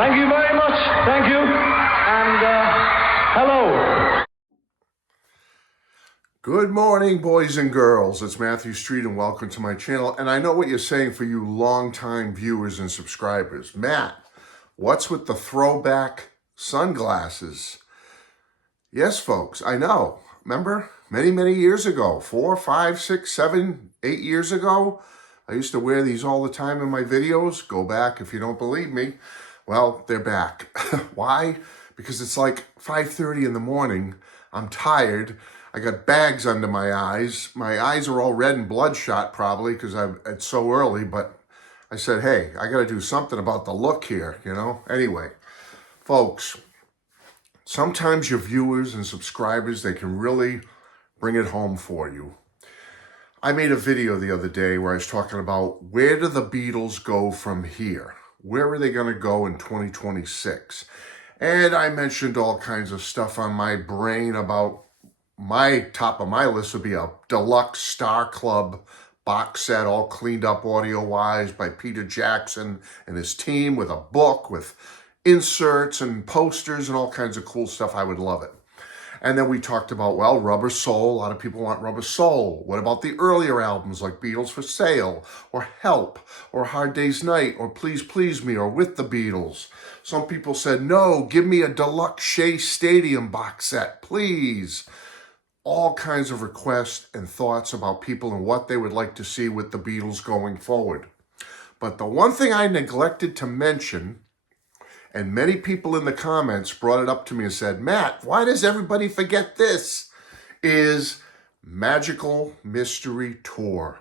Thank you very much. Thank you. And hello. Good morning, boys and girls. It's Matthew Street, and welcome to my channel. And I know what you're saying for you longtime viewers and subscribers. Matt, what's with the throwback sunglasses? Yes, folks, I know. Remember, many years ago, 4, 5, 6, 7, 8 years ago, I used to wear these all the time in my videos. Go back if you don't believe me. Well, they're back. Why? Because it's like 5:30 in the morning. I'm tired. I got bags under my eyes. My eyes are all red and bloodshot probably because it's so early, but I said, hey, I got to do something about the look here, you know? Anyway, folks, sometimes your viewers and subscribers, they can really bring it home for you. I made a video the other day where I was talking about where do the Beatles go from here? Where are they going to go in 2026? And I mentioned all kinds of stuff on my brain about my top of my list would be a deluxe Star Club box set, all cleaned up audio-wise by Peter Jackson and his team with a book with inserts and posters and all kinds of cool stuff. I would love it. And then we talked about, well, Rubber Soul. A lot of people want Rubber Soul. What about the earlier albums like Beatles for Sale or Help or Hard Day's Night or Please Please Me or With the Beatles? Some people said, no, give me a deluxe Shea Stadium box set, please. All kinds of requests and thoughts about people and what they would like to see with the Beatles going forward. But the one thing I neglected to mention, and many people in the comments brought it up to me and said, Matt, why does everybody forget this? Is Magical Mystery Tour.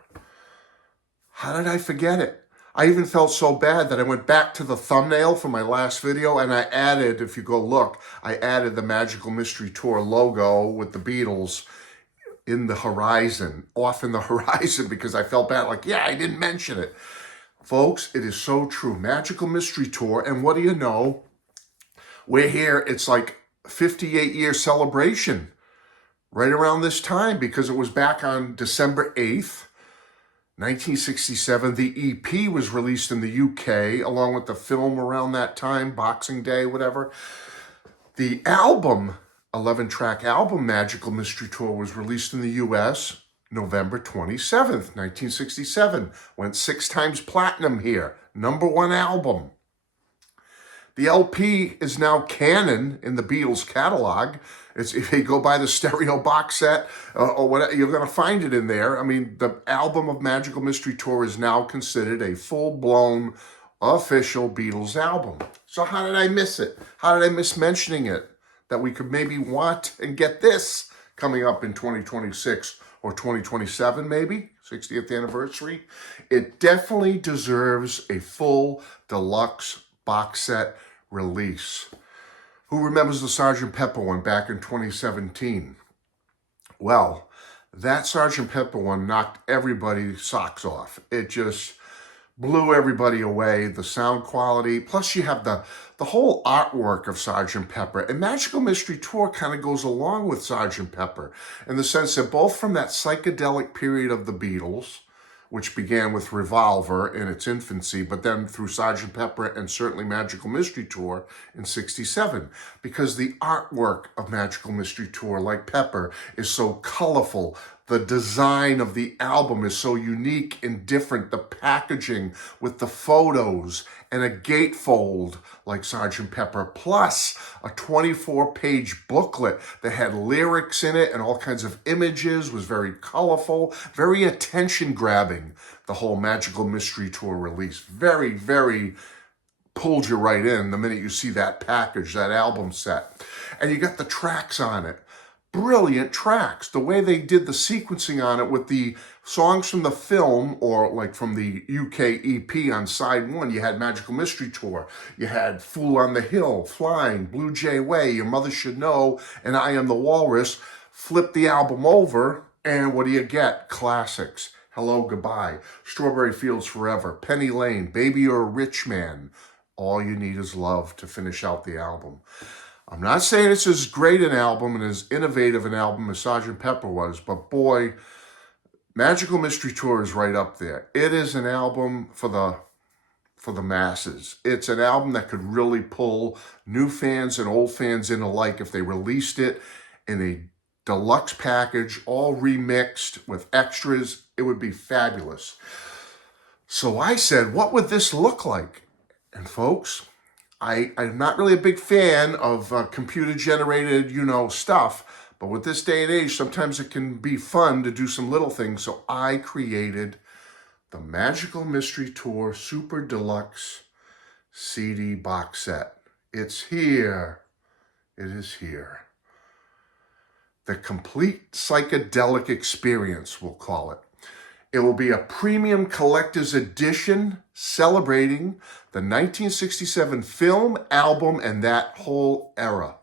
How did I forget it? I even felt so bad that I went back to the thumbnail for my last video and I added, if you go look, I added the Magical Mystery Tour logo with the Beatles in the horizon, off in the horizon, because I felt bad, like, yeah, I didn't mention it. Folks, it is so true. Magical Mystery Tour, and what do you know? We're here, it's like 58-year celebration right around this time because it was back on December 8th, 1967. The EP was released in the UK along with the film around that time, Boxing Day, whatever. The album, 11-track album Magical Mystery Tour, was released in the US November 27th, 1967. Went 6 times platinum here. #1 album. The LP is now canon in the Beatles catalog. If you go buy the stereo box set or whatever, you're going to find it in there. I mean, the album of Magical Mystery Tour is now considered a full-blown official Beatles album. So how did I miss it? How did I miss mentioning it? That we could maybe want and get this coming up in 2026 or 2027 maybe, 60th anniversary. It definitely deserves a full deluxe box set release. Who remembers the Sgt. Pepper one back in 2017? Well, that Sgt. Pepper one knocked everybody's socks off. It just blew everybody away, the sound quality. Plus you have the whole artwork of Sgt. Pepper. And Magical Mystery Tour kind of goes along with Sgt. Pepper in the sense that both from that psychedelic period of the Beatles, which began with Revolver in its infancy, but then through Sgt. Pepper and certainly Magical Mystery Tour in 67. Because the artwork of Magical Mystery Tour, like Pepper, is so colorful. The design of the album is so unique and different. The packaging with the photos and a gatefold like Sgt. Pepper, plus a 24-page booklet that had lyrics in it and all kinds of images, was very colorful, very attention-grabbing, the whole Magical Mystery Tour release. Very pulled you right in the minute you see that package, that album set. And you got the tracks on it. Brilliant tracks. The way they did the sequencing on it with the songs from the film or like from the UK EP on side 1, you had Magical Mystery Tour. You had Fool on the Hill, Flying, Blue Jay Way, Your Mother Should Know, and I Am the Walrus. Flip the album over and what do you get? Classics. Hello, Goodbye, Strawberry Fields Forever, Penny Lane, Baby You're a Rich Man. All You Need Is Love to finish out the album. I'm not saying it's as great an album and as innovative an album as Sgt. Pepper was, but boy, Magical Mystery Tour is right up there. It is an album for the for the masses. It's an album that could really pull new fans and old fans in alike if they released it in a deluxe package, all remixed with extras. It would be fabulous. So I said, what would this look like? And folks, I'm not really a big fan of computer-generated, stuff, but with this day and age, sometimes it can be fun to do some little things. So I created the Magical Mystery Tour Super Deluxe CD box set. It's here. It is here. The complete psychedelic experience, we'll call it. It will be a premium collector's edition celebrating the 1967 film, album, and that whole era.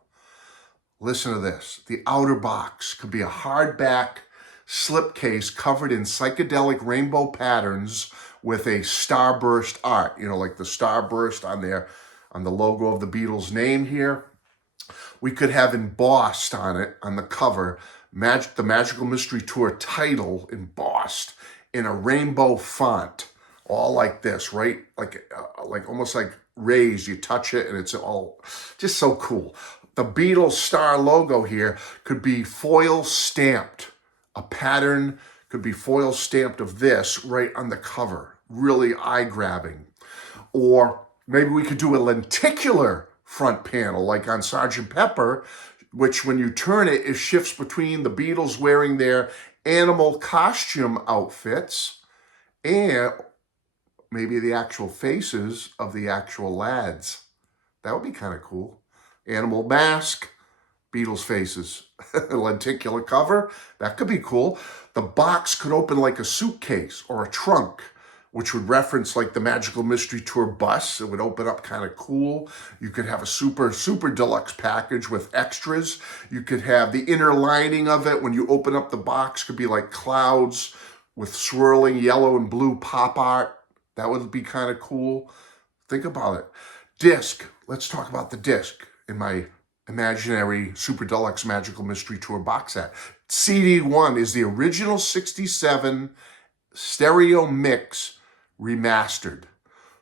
Listen to this. The outer box could be a hardback slipcase covered in psychedelic rainbow patterns with a starburst art, like the starburst on the logo of the Beatles name here. We could have embossed on it, on the cover, the Magical Mystery Tour title embossed in a rainbow font, all like this, right? Like almost like raised. You touch it and it's all just so cool. The Beatles star logo here could be foil stamped. A pattern could be foil stamped of this right on the cover. Really eye-grabbing. Or maybe we could do a lenticular front panel like on Sgt. Pepper, which when you turn it, it shifts between the Beatles wearing their animal costume outfits and maybe the actual faces of the actual lads. That would be kind of cool. Animal mask, Beatles faces. Lenticular cover, that could be cool. The box could open like a suitcase or a trunk, which would reference like the Magical Mystery Tour bus. It would open up kind of cool. You could have a super, super deluxe package with extras. You could have the inner lining of it. When you open up the box, could be like clouds with swirling yellow and blue pop art. That would be kind of cool. Think about it. Disc. Let's talk about the disc in my imaginary Super Deluxe Magical Mystery Tour box set. CD1 is the original 67 stereo mix remastered.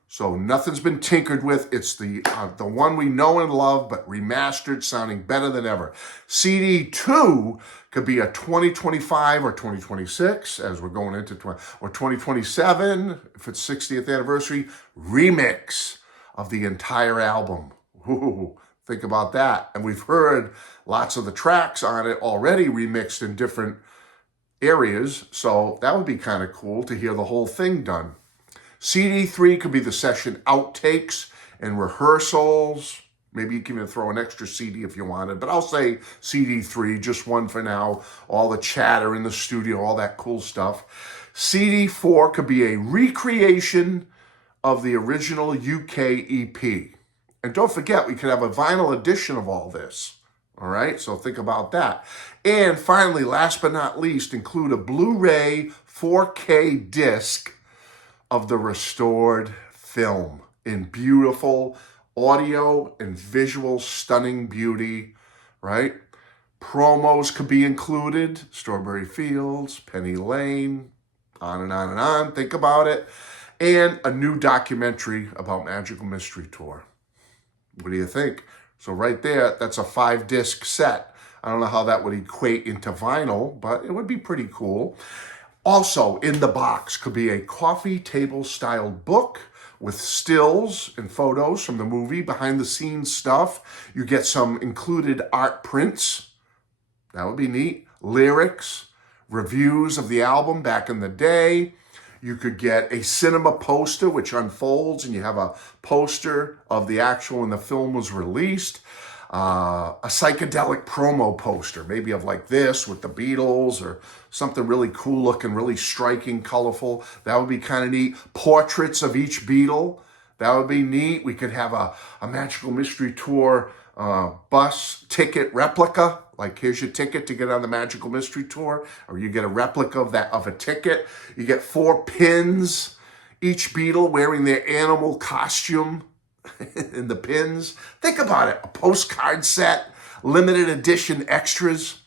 So nothing's been tinkered with. It's the one we know and love, but remastered, sounding better than ever. CD2 could be a 2025 or 2026, as we're going into or 2027, if it's 60th anniversary, remix of the entire album. Ooh, think about that. And we've heard lots of the tracks on it already remixed in different areas, so that would be kind of cool to hear the whole thing done. CD3 could be the session outtakes and rehearsals. Maybe you can even throw an extra CD if you wanted, but I'll say CD3, just one for now. All the chatter in the studio, all that cool stuff. CD4 could be a recreation of the original UK EP. And don't forget, we could have a vinyl edition of all this. All right, so think about that. And finally, last but not least, include a Blu-ray 4K disc of the restored film in beautiful audio and visual stunning beauty, right? Promos could be included, Strawberry Fields, Penny Lane, on and on and on. Think about it. And a new documentary about Magical Mystery Tour. What do you think? So right there, that's a 5-disc set. I don't know how that would equate into vinyl, but it would be pretty cool. Also, in the box could be a coffee table style book with stills and photos from the movie, behind the scenes stuff. You get some included art prints. That would be neat. Lyrics, reviews of the album back in the day. You could get a cinema poster, which unfolds, and you have a poster of the actual when the film was released. A psychedelic promo poster, maybe of like this with the Beatles or something really cool looking, really striking, colorful. That would be kind of neat. Portraits of each Beatle. That would be neat. We could have a Magical Mystery Tour bus ticket replica. Like, here's your ticket to get on the Magical Mystery Tour, or you get a replica of a ticket. You get 4 pins, each Beatle wearing their animal costume in the pins. Think about it, a postcard set, limited edition extras.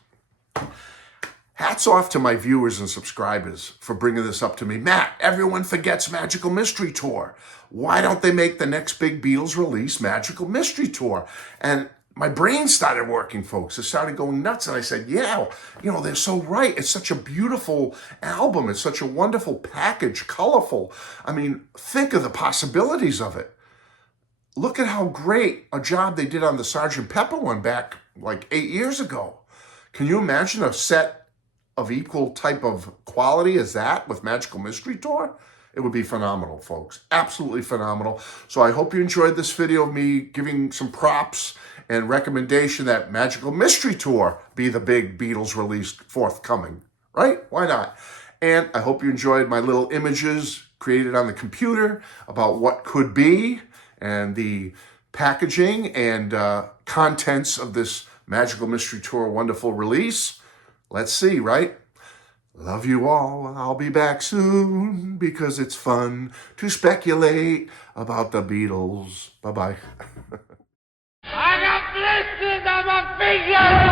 Hats off to my viewers and subscribers for bringing this up to me. Matt, everyone forgets Magical Mystery Tour. Why don't they make the next big Beatles release Magical Mystery Tour? And my brain started working, folks. It started going nuts. And I said, yeah, you know, they're so right. It's such a beautiful album. It's such a wonderful package, colorful. I mean, think of the possibilities of it. Look at how great a job they did on the Sgt. Pepper one back like 8 years ago. Can you imagine a set of equal type of quality as that with Magical Mystery Tour? It would be phenomenal, folks. Absolutely phenomenal. So I hope you enjoyed this video of me giving some props and recommendation that Magical Mystery Tour be the big Beatles release forthcoming, right? Why not? And I hope you enjoyed my little images created on the computer about what could be and the packaging and contents of this Magical Mystery Tour wonderful release. Let's see, right? Love you all. I'll be back soon because it's fun to speculate about the Beatles. Bye-bye. I got blisters on my fingers!